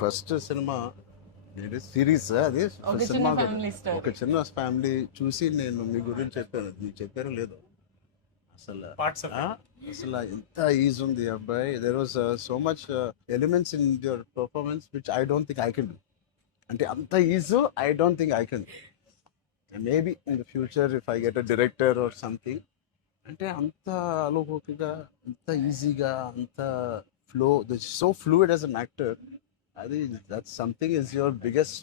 First cinema series అది cinema ఒక చిన్న ఫ్యామిలీ చూసి నేను మీ గురించి చెప్పాను, మీకు చెప్పారో లేదో అసలు అసలు ఎంత ఈజీ ఉంది అబ్బాయి. There was so much elements in your performance which I don't think I can do. అంటే అంత easy I don't think I can. Maybe in the future if I get a director or something, అంటే అంత అలోకిగా అంత ఈజీగా అంత flow, so fluid as an actor. అది that something is your biggest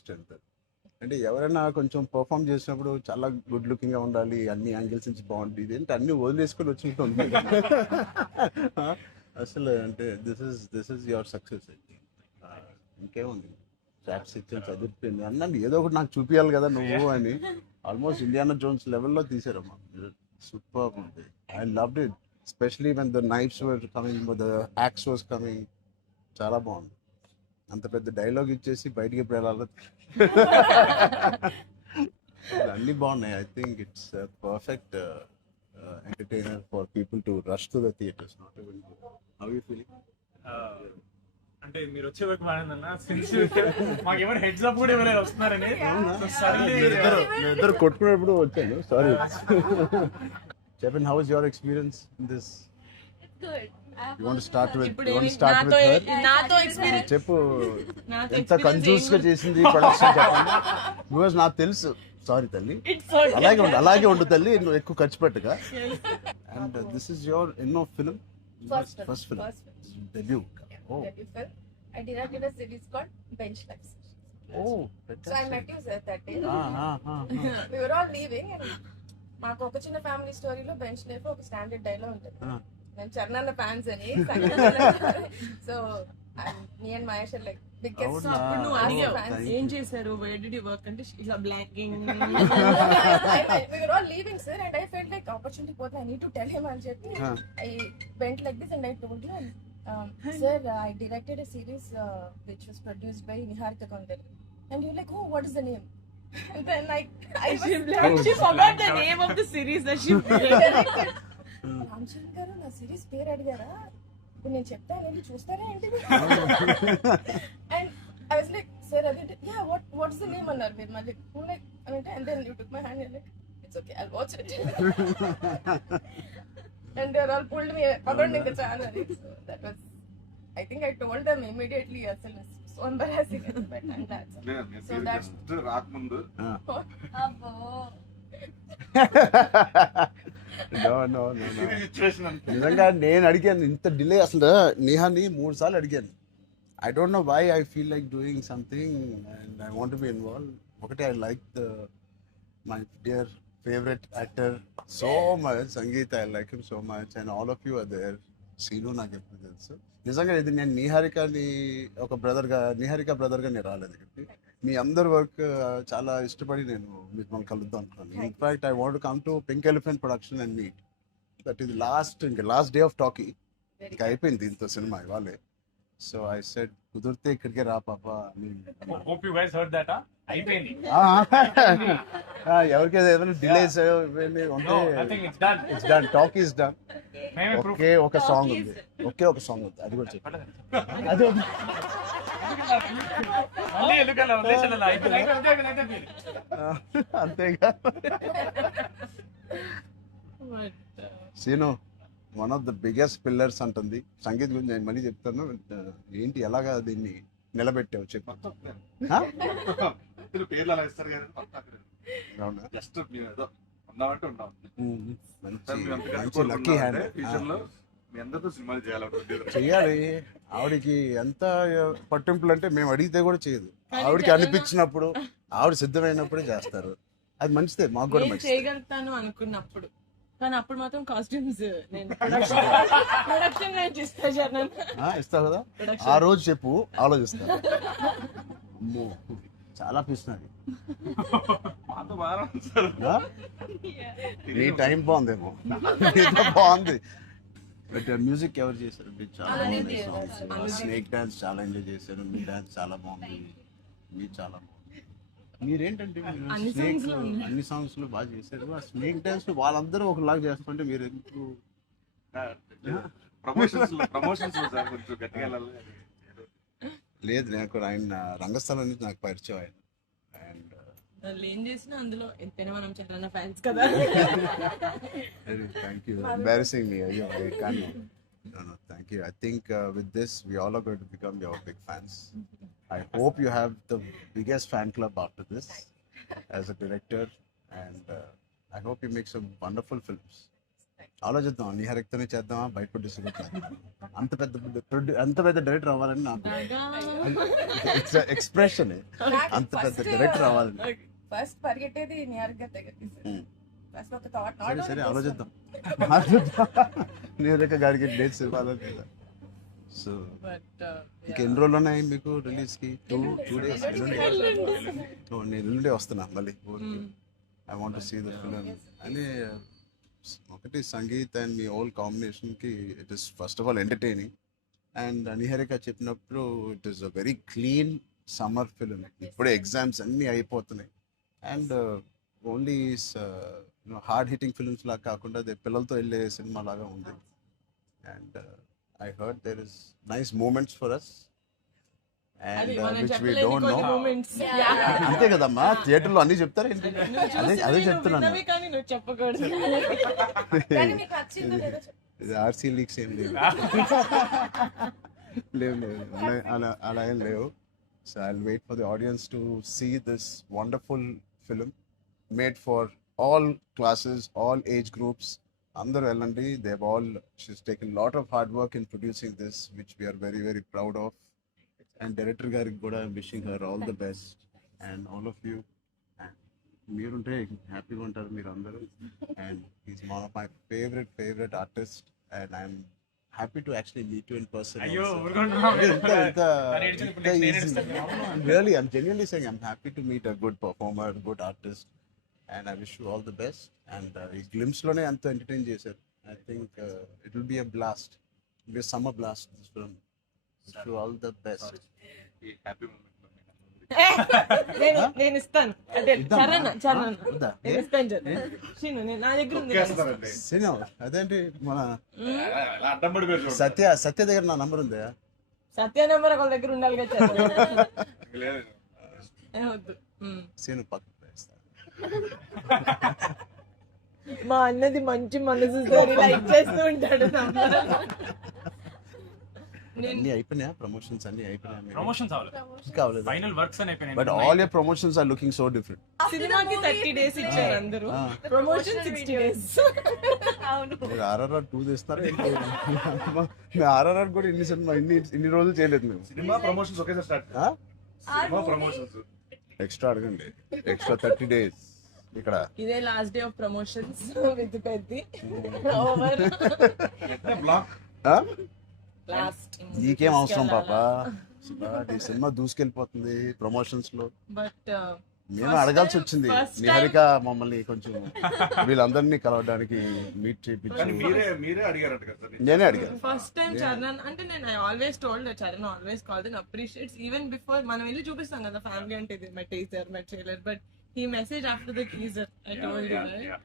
strength. అంటే ఎవరైనా కొంచెం పర్ఫామ్ చేసినప్పుడు చాలా గుడ్ లుకింగ్ గా ఉండాలి, అన్ని యాంగిల్స్ నుంచి బాగుంటుంది, ఇదేంటి అన్ని వదిలేసుకొని వచ్చినట్టు అసలు. అంటే దిస్ ఇస్ యువర్ సక్సెస్. ఇంకేముంది, ట్రాప్స్ ఇచ్చాను, చదివిపోయింది అన్నాను, ఏదో ఒకటి నాకు చూపించాలి కదా నువ్వు అని. ఆల్మోస్ట్ ఇండియానా జోన్స్ లెవెల్లో తీసారమ్మా. సూపర్ ఉంది. I loved it, especially when the knives were coming, the axe was coming. చాలా బాగుంది. అంత పెద్ద డైలాగ్ ఇచ్చేసి బయటికి ఎప్పుడు వెళ్ళాలి. అన్నీ బాగున్నాయి. I think it's perfect entertainer for people to rush to the theatres. Not even how you feeling? అంటే మీరు వచ్చే వరకు మారిందన్న మాకేమైనా హెడ్స్ అప్ కూడా ఇవ్వలేదు వస్తున్నారని. ఇద్దరు కొట్టుకునేప్పుడు వచ్చాను, సారీ. చెప్పండి, how is your experience in this? You want to start with her? నాతో ఎక్స్పీరియన్స్ చెప్పు, ఎంత కన్ఫ్యూజ్ గా చేసింది ప్రొడక్షన్ చెప్పండి. బికాజ్ నాకు తెలుసు. సారీ తల్లి, అలాగే ఉండు తల్లి, నువ్వు ఎక్కువ ఖర్చు పెట్టగా. అండ్ దిస్ ఇస్ యువర్ ఎన్నో film? First film, debut. Oh, debut film. I directed a series called Bench Life. oh, So I met you sir that day. ah. We were all leaving and మాకు ఒక చిన్న family స్టోరీలో bench life ఒక standard dialogue ఉంటుంది. నేను Charan fans అని. So me and Mahesh like biggest. అప్పుడు నువ్వు అడిగావు ఏం చేశారు, వేర్ డిడ్ యు వర్క్ అంటే ఇలా blocking. We were all leaving sir and I felt like opportunity పోతే I need to tell him అని చెప్పి I went like this and I told you, sir, I directed a series which was produced by Niharika Kondal. And you're like, oh, what is the name? And then she forgot the name of the series that she directed. Ramachandra గారు నా series పేరు అడిగారా, ఇప్పుడు నేను చెప్తాను వెళ్ళి చూస్తారా ఏంటిది? And I was like, sir అది యా వాట్స్ ద నేమ్ అన్నారు మీరు మళ్ళీ లైక్ అంటే. And then you took my hand like it's okay I'll watch it. And they all pulled me according to the channel. So that was, I think I told them immediately as well. So embarrassing, but I'm glad. So that's rock ముందు abbo. No. నిజంగా నేను అడిగాను ఇంత delay. అసలు నేహాని 3 సార్లు అడిగాను. I don't know why I feel like doing something and I want to be involve. ఒకటి, I like my dear favorite actor so much, Sangeet, I like him so much, and all of you are there. Seenu నాకు ఎప్పుడు తెలుసు. నిజంగా ఇది నేను నిహారిక బ్రదర్గా నేను రాలేదు ఇక్కడికి. మీ అందరి వర్క్ చాలా ఇష్టపడి నేను మీకు కలుద్దాం అనుకున్నాను. In fact I want come to Pink Elephant production and meet. That is last day of talkie. ఇంకా అయిపోయింది దీంతో సినిమా ఇవాళే. సో ఐ సెడ్ కుదిరితే ఇక్కడికే రా పాప. Hope you guys heard that. అయిపోయింది. ఎవరికైనా ఏదైనా delays it's done. Talk is done. ఒకే ఒక సాంగ్ ఉంది, అది కూడా చెప్పండి. అంతేగా. Seenu one of the biggest pillars అంటుంది. సంగీత్ గురించి నేను మళ్ళీ చెప్తాను. ఏంటి ఎలాగా దీన్ని నిలబెట్టావు చెప్పు. పేర్లు అలా ఇస్తారు కదా, జస్ట్ ఉన్నామంటే ఉన్నాం. Lucky hand. ఫ్యూచర్ లో మీ అందరితో సినిమాలు చెయ్యాలి. ఆవిడకి ఎంత పట్టింపులు అంటే మేము అడిగితే కూడా చేయదు. ఆవిడకి అనిపించినప్పుడు, ఆవిడ సిద్ధమైనప్పుడే చేస్తారు. అది మంచిదే, మాకు కూడా మంచిది. చేయగలుగుతాను అనుకున్నప్పుడు, కానీ అప్పుడు మాత్రం కాస్ట్యూమ్స్ నేను ప్రొడక్షన్ ఇస్తావు కదా. ఆ రోజు చెప్పు, ఆలోచిస్తా. చాలా పిస్తున్నది. నీ టైం బాగుందేమో, బాగుంది. బట్ మ్యూజిక్ ఎవరు చేశారు? చాలా బాగుంది సాంగ్స్. స్నేక్ డాన్స్ చాలా ఎంజాయ్ చేశారు. మీ డాన్స్ చాలా బాగుంది. మీరు చాలా బాగుంది. మీరేంటంటే అన్ని సాంగ్స్ లో బాగా చేశారు. ఆ స్నేక్ డాన్స్ వాళ్ళందరూ ఒకలాగా చేస్తుంటే మీరు ఎందుకు ప్రమోషన్స్ సార్ కొంచెం గట్టిగా వెళ్ళాలి. లేదు నాకు ఆయన రంగస్థలం నుంచి నాకు పరిచయం ఆయన. అండ్ వాళ్ళు ఏం చేసినా అందులో ఎంతైనా మనం చాలా ఫ్యాన్స్ కదా. Thank you, embarrassing me. అయ్యో I can. No, thank you. I think with this we all are going to become your big fans. I hope you have the biggest fan club after this as a director, and I hope you make some wonderful films. ఆలోచిద్దాం, నిహారిక్తోనే చేద్దామా, బయట producer అంత పెద్ద director అవ్వాలని నాకు expression. అంత పెద్ద director అవ్వాలని ఫస్ట్ పరిగెట్టేది నిహారిక దగ్గరికి సార్. ఫస్ట్ ఒక థాట్ సరే సరే ఆలోచిద్దాం. నిహారిక గారికి డేట్స్ ఇవ్వాలని కదా. సో బట్ ఇంకెన్ని రోజులు ఉన్నాయి మీకు రిలీజ్ కి? 2 days. నేను ఎల్లుండే వస్తున్నా మళ్ళీ ఊరికి. I want to see the film అని. ఒకటి Sangeeth and me all combination కి it is first of all entertaining. And Niharika చెప్పినప్పుడు it is a very clean summer film. ఇప్పుడే ఎగ్జామ్స్ అన్నీ అయిపోతున్నాయి. And only hard hitting films లాగా కాకుండా అదే పిల్లలతో వెళ్ళే సినిమా లాగా ఉంది. And I heard there is nice moments for us, and అది మనం which we చెప్పలేని don't కొన్ని know. మూమెంట్స్. అంతే కదమ్మా, థియేటర్లో అన్ని చెప్తారు ఏంటి? అదే చెప్తున్నాను. కానీ నువ్వు చెప్పకూడదు. కానీ మీకు నచ్చిందో లేదో చెప్పండి. ఇది ఆర్సీ లీక్స్ ఏం లేవు. అలా ఏం లేవు. So I wait for the audience to see this wonderful film made for all classes, all age groups. అందరూ వెళ్ళండి. they've all, she's taken lot of hard work in producing this, which we are very very proud of. And director గారికి కూడా I'm wishing her all the best, and all of you. మీరుంటే హ్యాపీగా ఉంటారు మీరు అందరూ. And he's one of my favorite artists, and I'm happy to actually meet you in person. అయ్యో also. ఊరుకుంటున్నాం. Really, I'm genuinely saying I'm happy to meet a good performer, good artist, and I wish you all the best. And ఈ glimpse లోనే అంత entertain చేశారు. I think it will be a blast. It will be a summer blast, this film. Wish you all the best. ఈ happy moment నేను ఇస్తాను. అంటే చరణ్ వద్దా? నేను ఇస్తాను. శీను నా దగ్గర ఉంది. సినిమా అదేంటి మన అలా అడ్డం పడిపోయారు. సత్య దగ్గర నా నంబర్ ఉందా? సత్య నెంబర్ ఒకళ్ళ దగ్గర ఉండాలి కదా. లేదు వద్దు. సీను పక్కన వేస్తాను. మా అన్నది మంచి మనసు లైక్ చేస్తూ ఉంటాడు. అన్ని అయిపోయినాయా? ప్రమోషన్స్ అన్ని అయిపోయినాయి? ప్రమోషన్స్ అవ్వాలి, కావలేదు. ఫైనల్ వర్క్స్ అని అయిపోయినాయి. But all your promotions are looking so different. సినిమాకి 30 days ఇచ్చారు అందరూ. Promotion 60 days. మీరు RRR 2 చేస్తున్నారు ఏంటి? మేము RRR కూడా ఇన్ని రోజులు చేయలేదు మేము. సినిమా ప్రమోషన్స్ ఒకేసారి స్టార్ట్. ఆ? సినిమా ప్రమోషన్స్ ఎక్స్ట్రా అడగండి. ఎక్స్ట్రా 30 days ఇక్కడ. ఇదే last day of promotions with Peddi. Over block. ఆ? లాస్ట్. నీకేం అవసరం పాపా? ఈ సినిమా దూసుకెళ్ళిపోతుంది ప్రమోషన్స్ లో. బట్ మేము అడగాల్సి వచ్చింది. నిహారిక మమ్మల్ని కొంచెం వీళ్ళందరినీ కలవడానికి మీట్ కానీ చేయించి మీరే అడిగారంట కదా సార్. నేనే అడిగాను. ఫస్ట్ టైం చరణ్ అంటే నేను I always told Charan always called and appreciates even before మనం వెళ్ళి చూపిస్తాం కదా ఫ్యామిలీ అంటే ఇది my teaser my trailer. But he message after the teaser I told you right.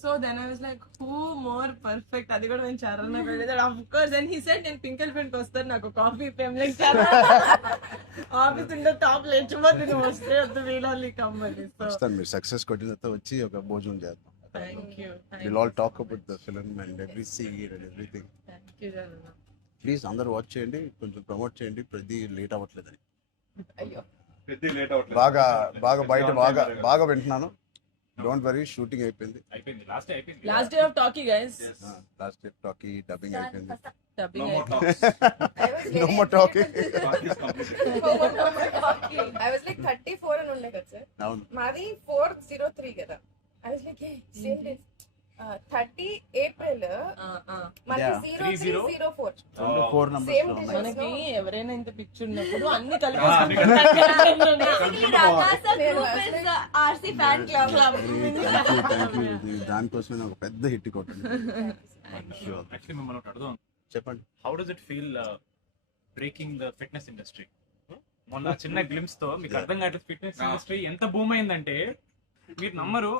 So then I was like who more perfect. అది కూడా నేను చరణ్ వెళ్ళేది of course. Then he said నేను పింక్ ఎలిఫెంట్ కి వస్తాను, నాకు coffee fame like Charan office ఉండే top లేచిపోతే నువ్వు వస్తే వద్దు వీళ్ళని కమ్మని. సో వస్తాను, మీరు సక్సెస్ కొట్టిన తర్వాత వచ్చి ఒక భోజనం చేద్దాం. Thank you. We'll all talk about the film and every scene and everything. Thank you Charan. Please అందరూ వాచ్ చేయండి, కొంచెం ప్రమోట్ చేయండి. ప్రతి లేట్ అవ్వట్లేదని అయ్యో పెద్ద లేట్ అవ్వట్లేదు. బాగా బయట బాగా వింటున్నాను. డోంట్ వరీ, షూటింగ్ అయిపోయింది. లాస్ట్ అయిపోయింది. Last day of talkie guys. Last day talkie dubbing అయిపోయింది. Dubbing No more talking. I was like 34 అని ఉండే కదా సార్. అవును. మాది 403 కదా. I was like same days 30 April మనకి Yeah. 0304 రెండు 4 numbers Same లో day. ఉన్నాయి. మనకి ఎవరైనా ఇంత పిక్చర్ ఉన్నప్పుడు అన్ని నేను RC fan club. Thank you. దానికోసమే నాకు పెద్ద హిట్ కొట్టింది. యాక్చువల్లీ మిమ్మల్ని ఒకటి అడుగుదాం. చెప్పండి. How does it feel breaking the fitness industry? మొన్న చిన్న గ్లిమ్స్ తో మీకు అర్థం కావట్లేదు ఫిట్నెస్ ఇండస్ట్రీ ఎంత బూమ్ అయిందంటే మీరు నమ్మరు.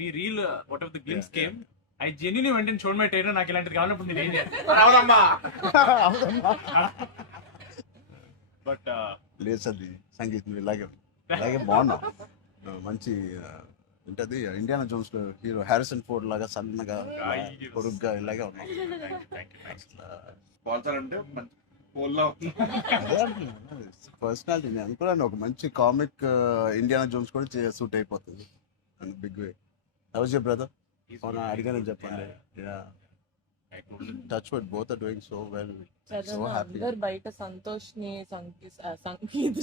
మీ reel what of the glimpse came I genuine వెంటనే చూడమే ట్రైలర్ నాకు ఇలాంటిది కావాలన్నప్పుడు నేను ఏం చేయాలి బట్ లేదు సార్ సంగీత్ నువ్వు ఇలాగే బాగున్నావు మంచి ఏంటది ఇండియానా జోన్స్ లో హీరో హ్యారిసన్ ఫోర్డ్ లాగా సన్నగా పొరుగ్గా ఇలాగే ఉన్నావు స్పాన్సర్ అంటే మంచి పోల్లో పర్సనాలిటీ నేను అనుకున్నాను ఒక మంచి కామిక్ ఇండియానా జోన్స్ కూడా సూట్ అయిపోతుంది and big way house your brother అడిగానని చెప్పండి touch wood both are doing so well so happy అందరు బయట సంతోష్ ని సంగీత్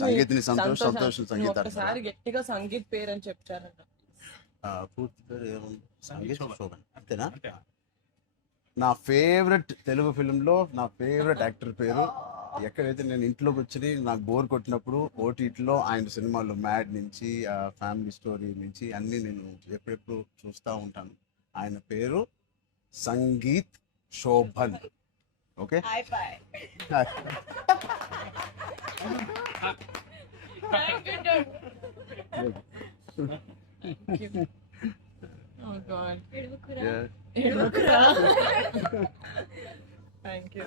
సంగీత్ని సంతోష్ సంగీత ఒకసారి గట్టిగా సంగీత్ పేరు అని చెప్పారంట. పూర్తి పేరు ఏముంది సంగీత్ శోభన్ అంతేనా నా ఫేవరెట్ తెలుగు ఫిల్మ్లో నా ఫేవరెట్ యాక్టర్ పేరు ఎక్కడైతే నేను ఇంట్లోకి వచ్చి నాకు బోర్ కొట్టినప్పుడు ఓటీటీలో ఆయన సినిమాలు మ్యాడ్ నుంచి ఫ్యామిలీ స్టోరీ నుంచి అన్నీ నేను ఎప్పుడెప్పుడు చూస్తూ ఉంటాను. ఆయన పేరు Sangeet Shobhan. Okay Thank you. Oh God. Yeah. Thank you.